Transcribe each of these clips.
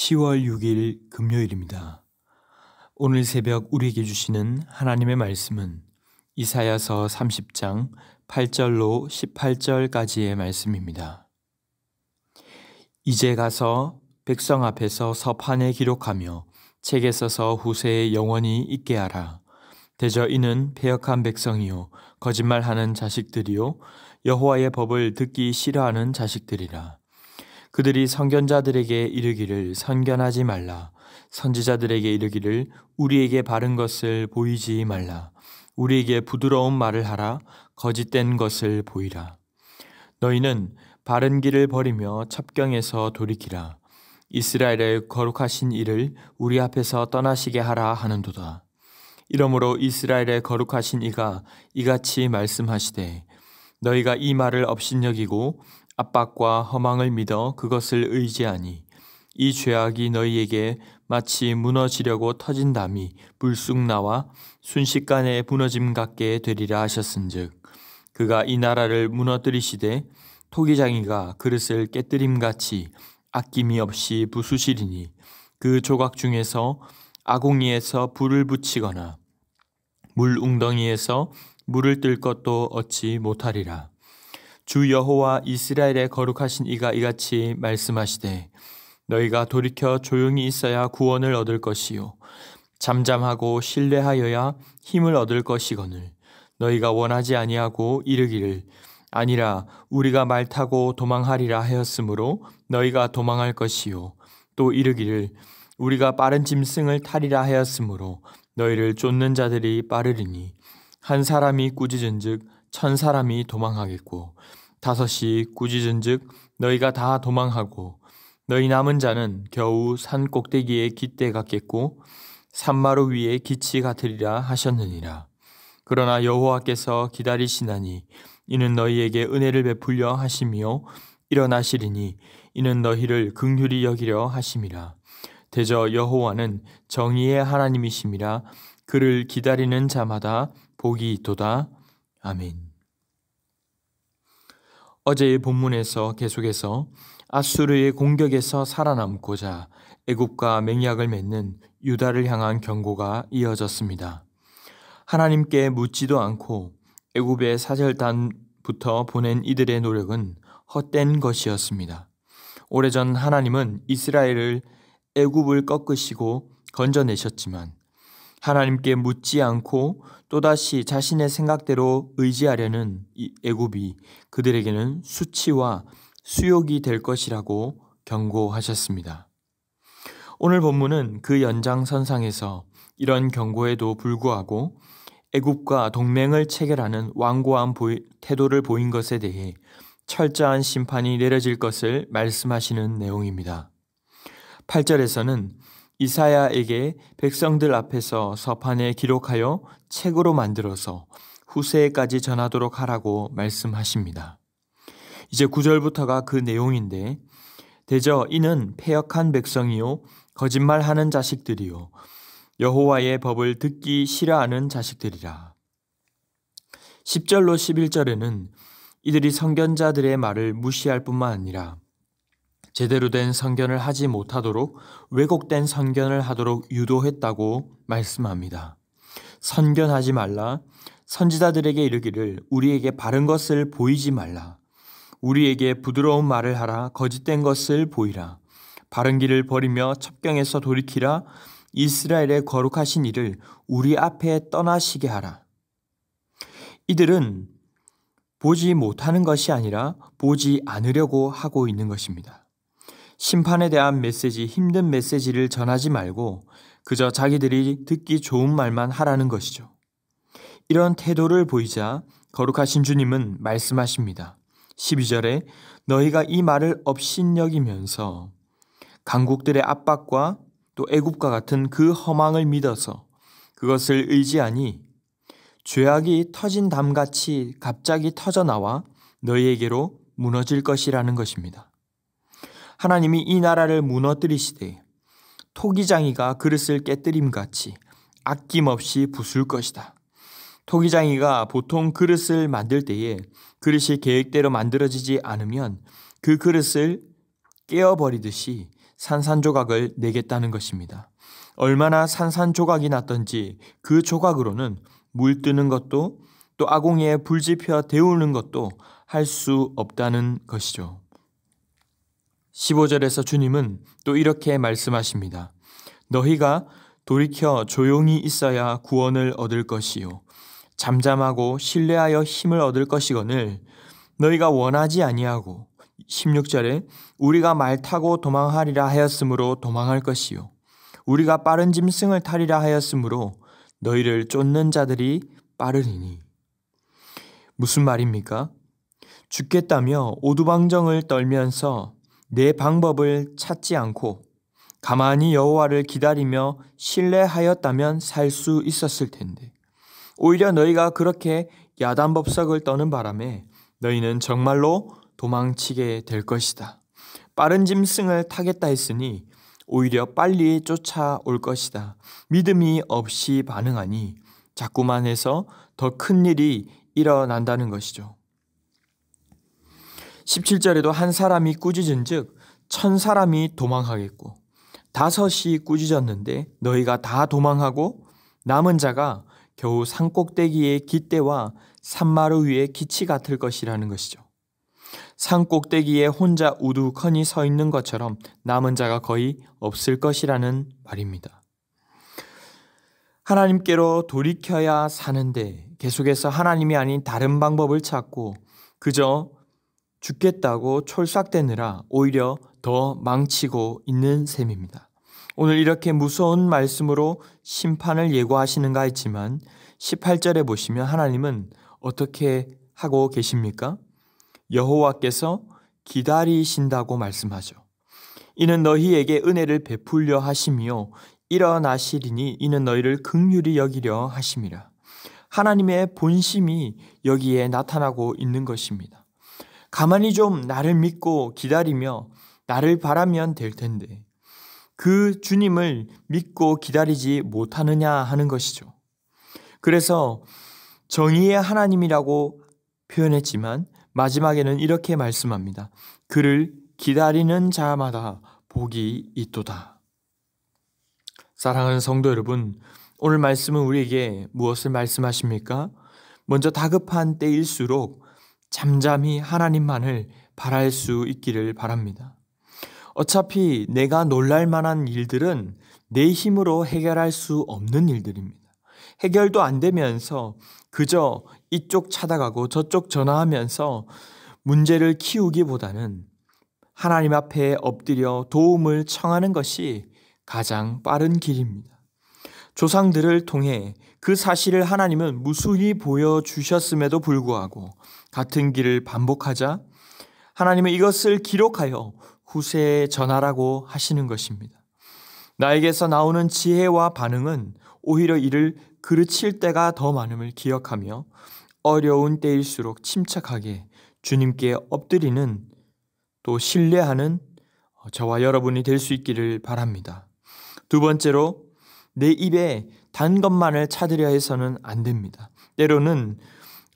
10월 6일 금요일입니다. 오늘 새벽 우리에게 주시는 하나님의 말씀은 이사야서 30장 8절로 18절까지의 말씀입니다. 이제 가서 백성 앞에서 서판에 기록하며 책에 써서 후세에 영원히 있게 하라. 대저 이는 패역한 백성이요 거짓말하는 자식들이요 여호와의 법을 듣기 싫어하는 자식들이라. 그들이 선견자들에게 이르기를 선견하지 말라. 선지자들에게 이르기를 우리에게 바른 것을 보이지 말라. 우리에게 부드러운 말을 하라. 거짓된 것을 보이라. 너희는 바른 길을 버리며 첩경에서 돌이키라. 이스라엘의 거룩하신 이를 우리 앞에서 떠나시게 하라 하는도다. 이러므로 이스라엘의 거룩하신 이가 이같이 말씀하시되 너희가 이 말을 업신여기고 압박과 허망을 믿어 그것을 의지하니 이 죄악이 너희에게 마치 무너지려고 터진 담이 불쑥 나와 순식간에 무너짐 같게 되리라 하셨은즉 그가 이 나라를 무너뜨리시되 토기장이가 그릇을 깨뜨림같이 아낌이 없이 부수시리니 그 조각 중에서 아궁이에서 불을 붙이거나 물 웅덩이에서 물을 뜰 것도 얻지 못하리라. 주 여호와 이스라엘의 거룩하신 이가 이같이 말씀하시되 너희가 돌이켜 조용히 있어야 구원을 얻을 것이요 잠잠하고 신뢰하여야 힘을 얻을 것이거늘 너희가 원하지 아니하고 이르기를 아니라 우리가 말 타고 도망하리라 하였으므로 너희가 도망할 것이요 또 이르기를 우리가 빠른 짐승을 타리라 하였으므로 너희를 쫓는 자들이 빠르리니 한 사람이 꾸짖은즉 천 사람이 도망하겠고 다섯이 꾸짖은즉 너희가 다 도망하고 너희 남은 자는 겨우 산 꼭대기에 깃대 같겠고 산마루 위에 깃이 같으리라 하셨느니라. 그러나 여호와께서 기다리시나니 이는 너희에게 은혜를 베풀려 하시며 일어나시리니 이는 너희를 긍휼히 여기려 하심이라. 대저 여호와는 정의의 하나님이심이라. 그를 기다리는 자마다 복이 있도다. 아멘. 어제의 본문에서 계속해서 아수르의 공격에서 살아남고자 애굽과 맹약을 맺는 유다를 향한 경고가 이어졌습니다. 하나님께 묻지도 않고 애굽의 사절단부터 보낸 이들의 노력은 헛된 것이었습니다. 오래전 하나님은 이스라엘을 애굽을 꺾으시고 건져내셨지만 하나님께 묻지 않고 또다시 자신의 생각대로 의지하려는 이 애굽이 그들에게는 수치와 수욕이 될 것이라고 경고하셨습니다. 오늘 본문은 그 연장선상에서 이런 경고에도 불구하고 애굽과 동맹을 체결하는 완고한 태도를 보인 것에 대해 철저한 심판이 내려질 것을 말씀하시는 내용입니다. 8절에서는 이사야에게 백성들 앞에서 서판에 기록하여 책으로 만들어서 후세에까지 전하도록 하라고 말씀하십니다. 이제 9절부터가 그 내용인데 대저 이는 패역한 백성이요 거짓말하는 자식들이요 여호와의 법을 듣기 싫어하는 자식들이라. 10절로 11절에는 이들이 선견자들의 말을 무시할 뿐만 아니라 제대로 된 선견을 하지 못하도록 왜곡된 선견을 하도록 유도했다고 말씀합니다. 선견하지 말라. 선지자들에게 이르기를 우리에게 바른 것을 보이지 말라. 우리에게 부드러운 말을 하라. 거짓된 것을 보이라. 바른 길을 버리며 첩경에서 돌이키라. 이스라엘의 거룩하신 이를 우리 앞에 떠나시게 하라. 이들은 보지 못하는 것이 아니라 보지 않으려고 하고 있는 것입니다. 심판에 대한 메시지, 힘든 메시지를 전하지 말고 그저 자기들이 듣기 좋은 말만 하라는 것이죠. 이런 태도를 보이자 거룩하신 주님은 말씀하십니다. 12절에 너희가 이 말을 업신여기면서 강국들의 압박과 또 애굽과 같은 그 허망을 믿어서 그것을 의지하니 죄악이 터진 담같이 갑자기 터져나와 너희에게로 무너질 것이라는 것입니다. 하나님이 이 나라를 무너뜨리시되 토기장이가 그릇을 깨뜨림같이 아낌없이 부술 것이다. 토기장이가 보통 그릇을 만들 때에 그릇이 계획대로 만들어지지 않으면 그 그릇을 깨어버리듯이 산산조각을 내겠다는 것입니다. 얼마나 산산조각이 났던지 그 조각으로는 물 뜨는 것도 또 아궁이에 불 지펴 데우는 것도 할 수 없다는 것이죠. 15절에서 주님은 또 이렇게 말씀하십니다. 너희가 돌이켜 조용히 있어야 구원을 얻을 것이요 잠잠하고 신뢰하여 힘을 얻을 것이거늘 너희가 원하지 아니하고 16절에 우리가 말 타고 도망하리라 하였으므로 도망할 것이요 우리가 빠른 짐승을 타리라 하였으므로 너희를 쫓는 자들이 빠르리니. 무슨 말입니까? 죽겠다며 오두방정을 떨면서 내 방법을 찾지 않고 가만히 여호와를 기다리며 신뢰하였다면 살 수 있었을 텐데 오히려 너희가 그렇게 야단법석을 떠는 바람에 너희는 정말로 도망치게 될 것이다. 빠른 짐승을 타겠다 했으니 오히려 빨리 쫓아올 것이다. 믿음이 없이 반응하니 자꾸만 해서 더 큰 일이 일어난다는 것이죠. 17절에도 한 사람이 꾸짖은즉 1000사람이 도망하겠고 5이 꾸짖었는데 너희가 다 도망하고 남은 자가 겨우 산꼭대기의 깃대와 산마루 위에 기치 같을 것이라는 것이죠. 산꼭대기에 혼자 우두커니 서 있는 것처럼 남은 자가 거의 없을 것이라는 말입니다. 하나님께로 돌이켜야 사는데 계속해서 하나님이 아닌 다른 방법을 찾고 그저 죽겠다고 촐싹대느라 오히려 더 망치고 있는 셈입니다. 오늘 이렇게 무서운 말씀으로 심판을 예고하시는가 했지만 18절에 보시면 하나님은 어떻게 하고 계십니까? 여호와께서 기다리신다고 말씀하죠. 이는 너희에게 은혜를 베풀려 하심이요 일어나시리니 이는 너희를 긍휼히 여기려 하심이라. 하나님의 본심이 여기에 나타나고 있는 것입니다. 가만히 좀 나를 믿고 기다리며 나를 바라면 될 텐데 그 주님을 믿고 기다리지 못하느냐 하는 것이죠. 그래서 정의의 하나님이라고 표현했지만 마지막에는 이렇게 말씀합니다. 그를 기다리는 자마다 복이 있도다. 사랑하는 성도 여러분, 오늘 말씀은 우리에게 무엇을 말씀하십니까? 먼저 다급한 때일수록 잠잠히 하나님만을 바랄 수 있기를 바랍니다. 어차피 내가 놀랄 만한 일들은 내 힘으로 해결할 수 없는 일들입니다. 해결도 안 되면서 그저 이쪽 찾아가고 저쪽 전화하면서 문제를 키우기보다는 하나님 앞에 엎드려 도움을 청하는 것이 가장 빠른 길입니다. 조상들을 통해 그 사실을 하나님은 무수히 보여주셨음에도 불구하고 같은 길을 반복하자 하나님은 이것을 기록하여 후세에 전하라고 하시는 것입니다. 나에게서 나오는 지혜와 반응은 오히려 이를 그르칠 때가 더 많음을 기억하며 어려운 때일수록 침착하게 주님께 엎드리는 또 신뢰하는 저와 여러분이 될 수 있기를 바랍니다. 두 번째로 내 입에 단 것만을 찾으려 해서는 안 됩니다. 때로는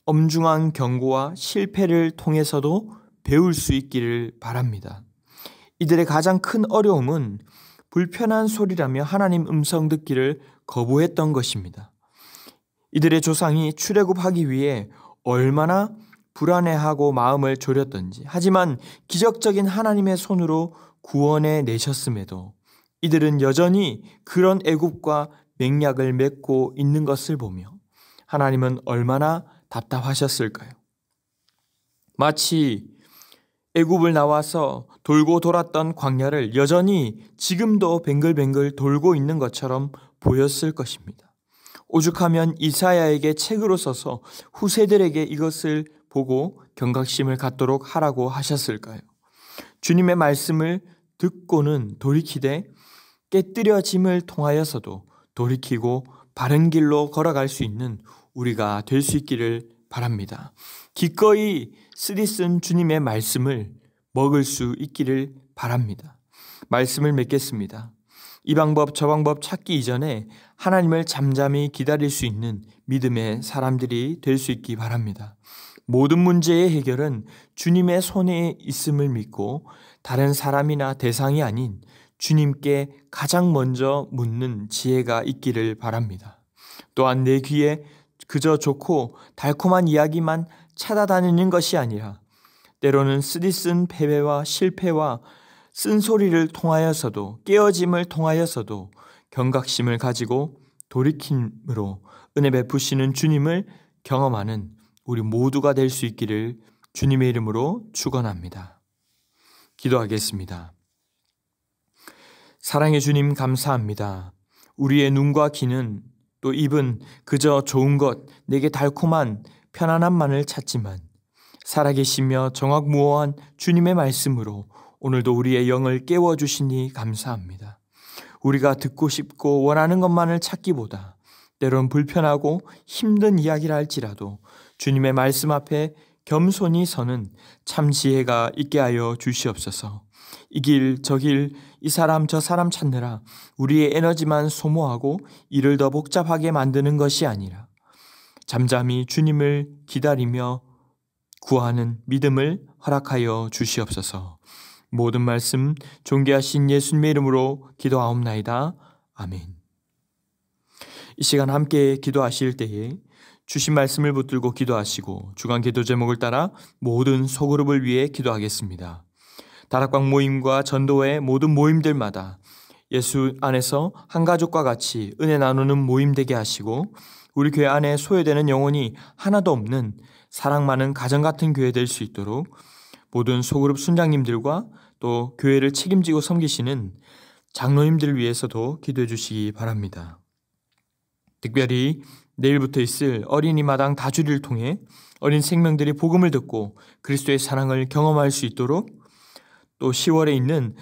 엄중한 경고와 실패를 통해서도 배울 수 있기를 바랍니다. 이들의 가장 큰 어려움은 불편한 소리라며 하나님 음성 듣기를 거부했던 것입니다. 이들의 조상이 출애굽하기 위해 얼마나 불안해하고 마음을 졸였던지 하지만 기적적인 하나님의 손으로 구원해 내셨음에도 이들은 여전히 그런 애굽과 맹약을 맺고 있는 것을 보며 하나님은 얼마나 답답하셨을까요? 마치 애굽을 나와서 돌고 돌았던 광야를 여전히 지금도 뱅글뱅글 돌고 있는 것처럼 보였을 것입니다. 오죽하면 이사야에게 책으로 써서 후세들에게 이것을 보고 경각심을 갖도록 하라고 하셨을까요? 주님의 말씀을 듣고는 돌이키되 깨뜨려짐을 통하여서도 돌이키고 바른 길로 걸어갈 수 있는 우리가 될 수 있기를 바랍니다. 기꺼이 쓰디쓴 주님의 말씀을 먹을 수 있기를 바랍니다. 말씀을 맺겠습니다. 이 방법 저 방법 찾기 이전에 하나님을 잠잠히 기다릴 수 있는 믿음의 사람들이 될 수 있기 바랍니다. 모든 문제의 해결은 주님의 손에 있음을 믿고 다른 사람이나 대상이 아닌 주님께 가장 먼저 묻는 지혜가 있기를 바랍니다. 또한 내 귀에 그저 좋고 달콤한 이야기만 찾아다니는 것이 아니라 때로는 쓰디쓴 패배와 실패와 쓴소리를 통하여서도 깨어짐을 통하여서도 경각심을 가지고 돌이킴으로 은혜 베푸시는 주님을 경험하는 우리 모두가 될 수 있기를 주님의 이름으로 축원합니다. 기도하겠습니다. 사랑의 주님 감사합니다. 우리의 눈과 귀는 또 입은 그저 좋은 것, 내게 달콤한 편안함만을 찾지만 살아계시며 정확무어한 주님의 말씀으로 오늘도 우리의 영을 깨워주시니 감사합니다. 우리가 듣고 싶고 원하는 것만을 찾기보다 때론 불편하고 힘든 이야기라 할지라도 주님의 말씀 앞에 겸손히 서는 참 지혜가 있게 하여 주시옵소서. 이 길 저 길 이 사람 저 사람 찾느라 우리의 에너지만 소모하고 일을 더 복잡하게 만드는 것이 아니라 잠잠히 주님을 기다리며 구하는 믿음을 허락하여 주시옵소서. 모든 말씀 존귀하신 예수님의 이름으로 기도하옵나이다. 아멘. 이 시간 함께 기도하실 때에 주신 말씀을 붙들고 기도하시고 주간 기도 제목을 따라 모든 소그룹을 위해 기도하겠습니다. 다락방 모임과 전도회 모든 모임들마다 예수 안에서 한 가족과 같이 은혜 나누는 모임 되게 하시고 우리 교회 안에 소외되는 영혼이 하나도 없는 사랑 많은 가정 같은 교회 될 수 있도록 모든 소그룹 순장님들과 또 교회를 책임지고 섬기시는 장로님들을 위해서도 기도해 주시기 바랍니다. 특별히 내일부터 있을 어린이 마당 다주리를 통해 어린 생명들이 복음을 듣고 그리스도의 사랑을 경험할 수 있도록 또 10월에 있는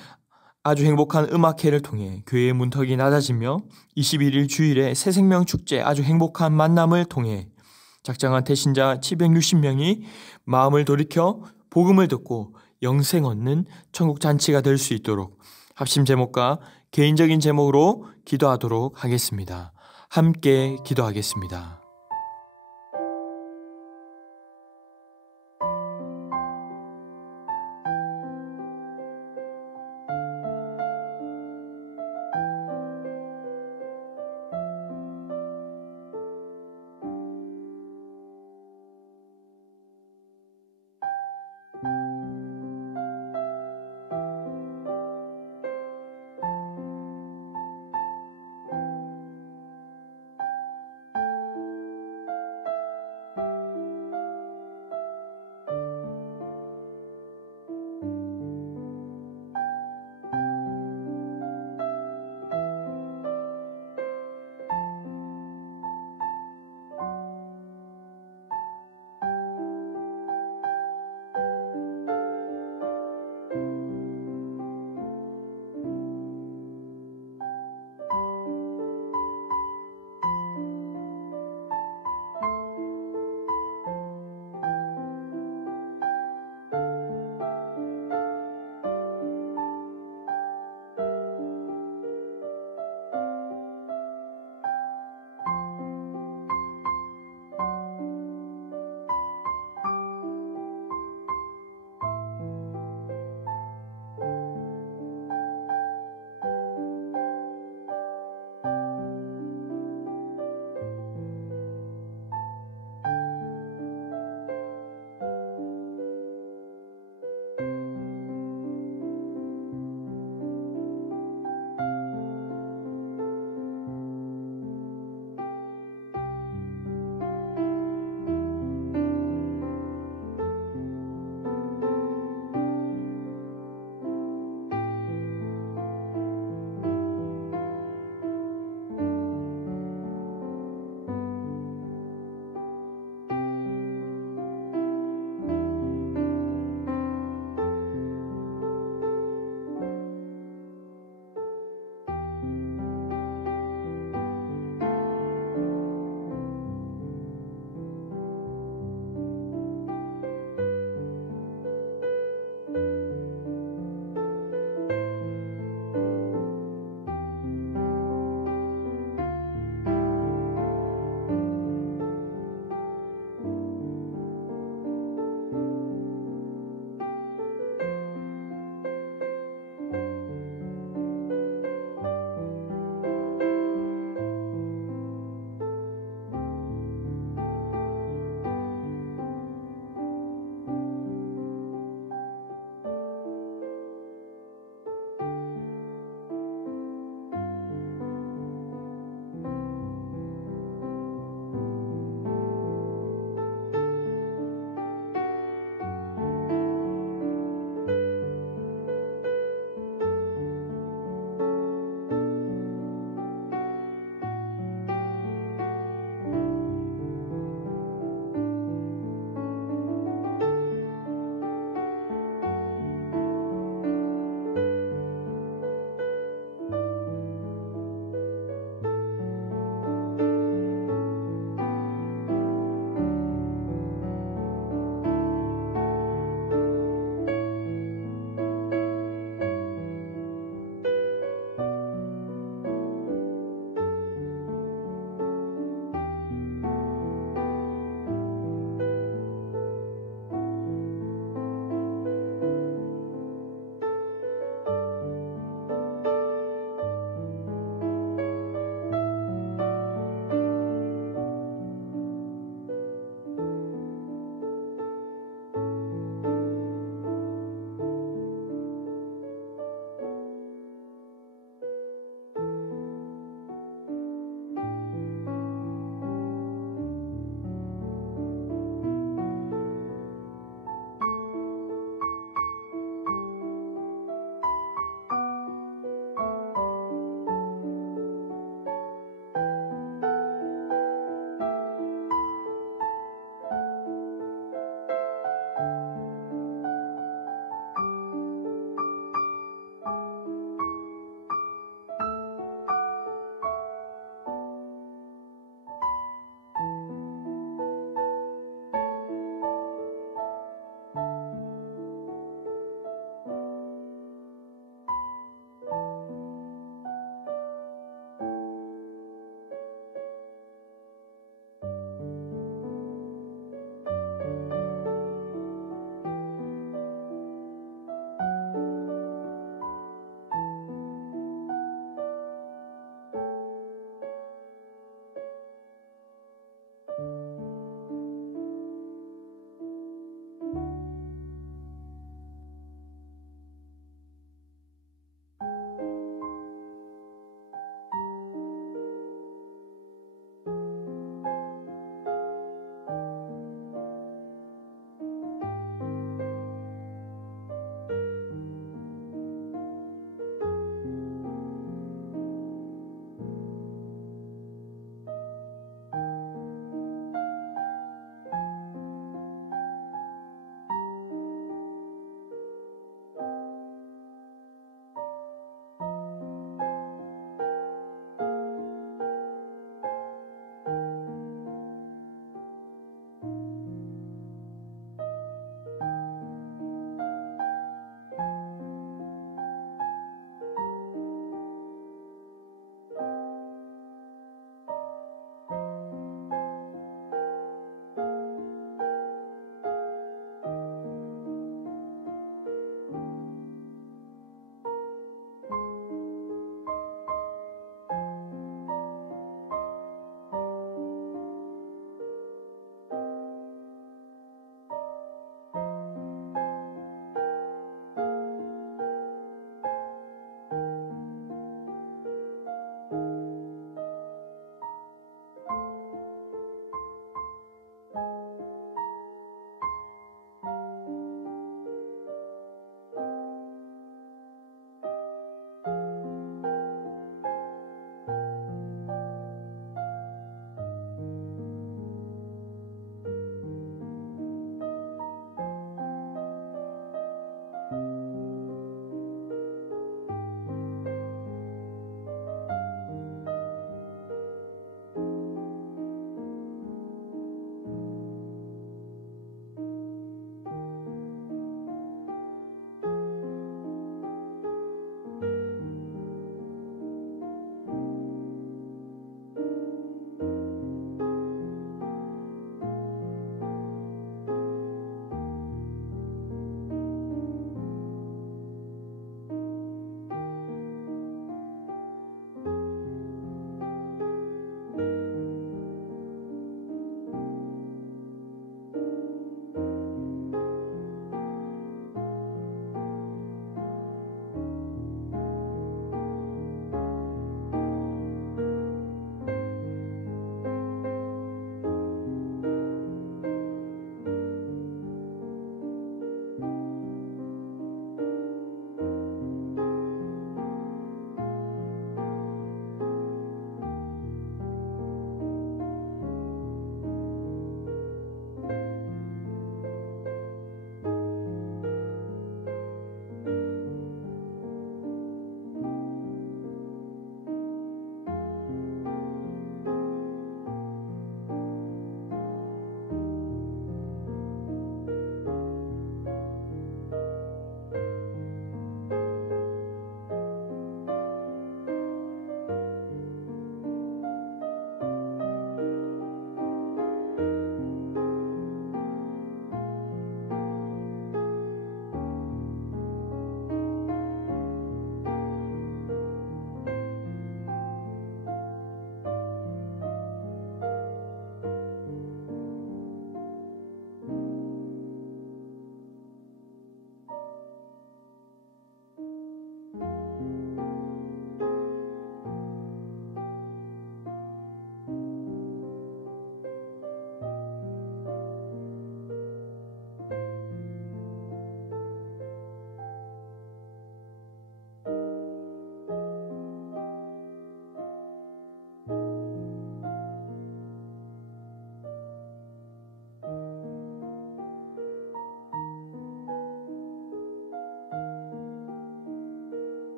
아주 행복한 음악회를 통해 교회의 문턱이 낮아지며 21일 주일에 새생명 축제 아주 행복한 만남을 통해 작정한 태신자 760명이 마음을 돌이켜 복음을 듣고 영생 얻는 천국 잔치가 될 수 있도록 합심 제목과 개인적인 제목으로 기도하도록 하겠습니다. 함께 기도하겠습니다.